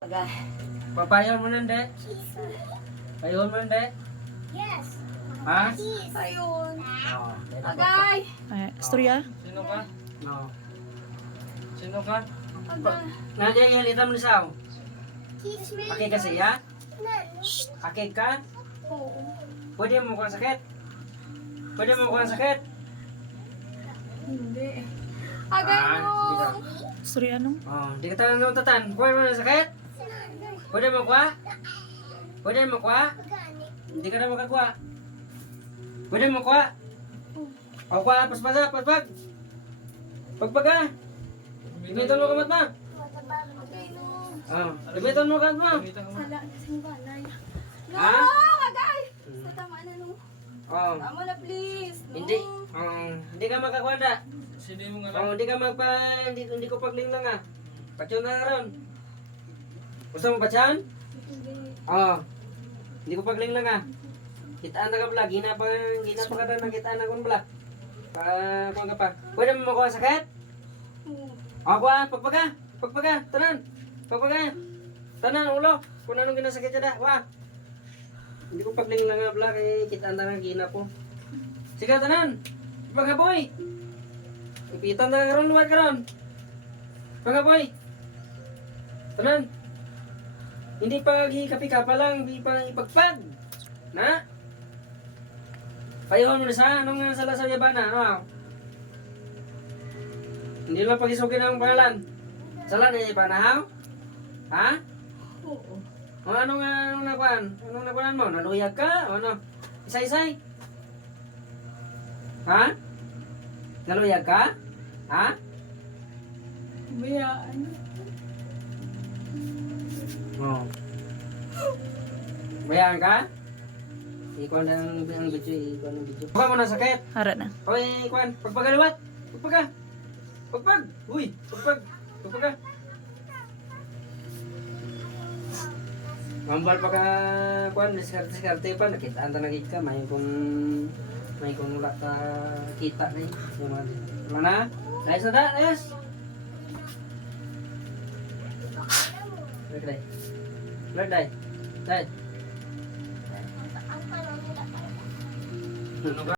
Papayaw mo nande? Payaw mo nande? Yes. Ha? Ayun. Oo. Agay. Istorya? Sino ka? No. Sino ka? Agay. Nandiyan yung halita mo lisaw. Kiss me. Akig kasi ya? Akig ka? Oo. Pwede mo kang sakit? Pwede mo kang sakit? Hindi. Agay mo. Hindi ka. Istorya ano? Oh, di ka tayo ng tatan. Pwede mo na sakit? Pwede mo kuha? Pwede mo kuha? Hindi ka na makakuha. Pwede mo kuha? O kuha, paspaga, paspag. Pagpaga. Limitan mo kamat ma. Agay no. Oh, limitan mo kamat ma. Sala kasing balay. No, Ha? agay. Sa tama na no. Oh, Tama na please. No. hindi. Hindi ka makakuha da. Sino mo nga Oh, hindi ka hindi ko paglinglang ah. Patyon na ron. Gusto mo patyan? Hindi. Oh. Hindi ko paglinglang ah. Kitaan na ka pala, gina pa ka na kitaan na kun pala. Kuha ka pa. Pwede mo makuha sakit? Oo. O kuha, pagpaga, tanan. Pagpaga. Tanan ulo. Kung anong ginasakit siya da, kuha. Hindi ko paglinglang nga pala kay kitaan na nga gina po. Sige tanan. Pagpaga boy. Ipitan na karon luwat karon. Pagpaga boy. Tanan. Hindi pa kapi ka pa lang, hindi pa ipagpag. Na? Payuhan mo na sa anong nga sala sa yabana, ano? Hindi lang pagisugin ang pangalan. Sala na yung panahaw? Ha? Oo. O anong nakuan? Anong nakuan mo? Naluyag ka? O ano? Isay-isay? Ha? Naluyag ka? Ha? Bayaan. Oo. Bayaan ka? Ikuan na ang video, ikuan ang video. Baka mo na sakit. Hara na. Hoy, ikuan, pagpagaliwat. Pagpaga. Pagpag. Uy, pagpag. Pagpaga. Mambal pa ka, kuan, diskarte pa, nakitaan ta na gid ka, may kung wala ka kita na yung mga mana? Dahil sa da, yes. Lord, dai. Lord, dai. Dai. Ang panahon nila. Ano ka?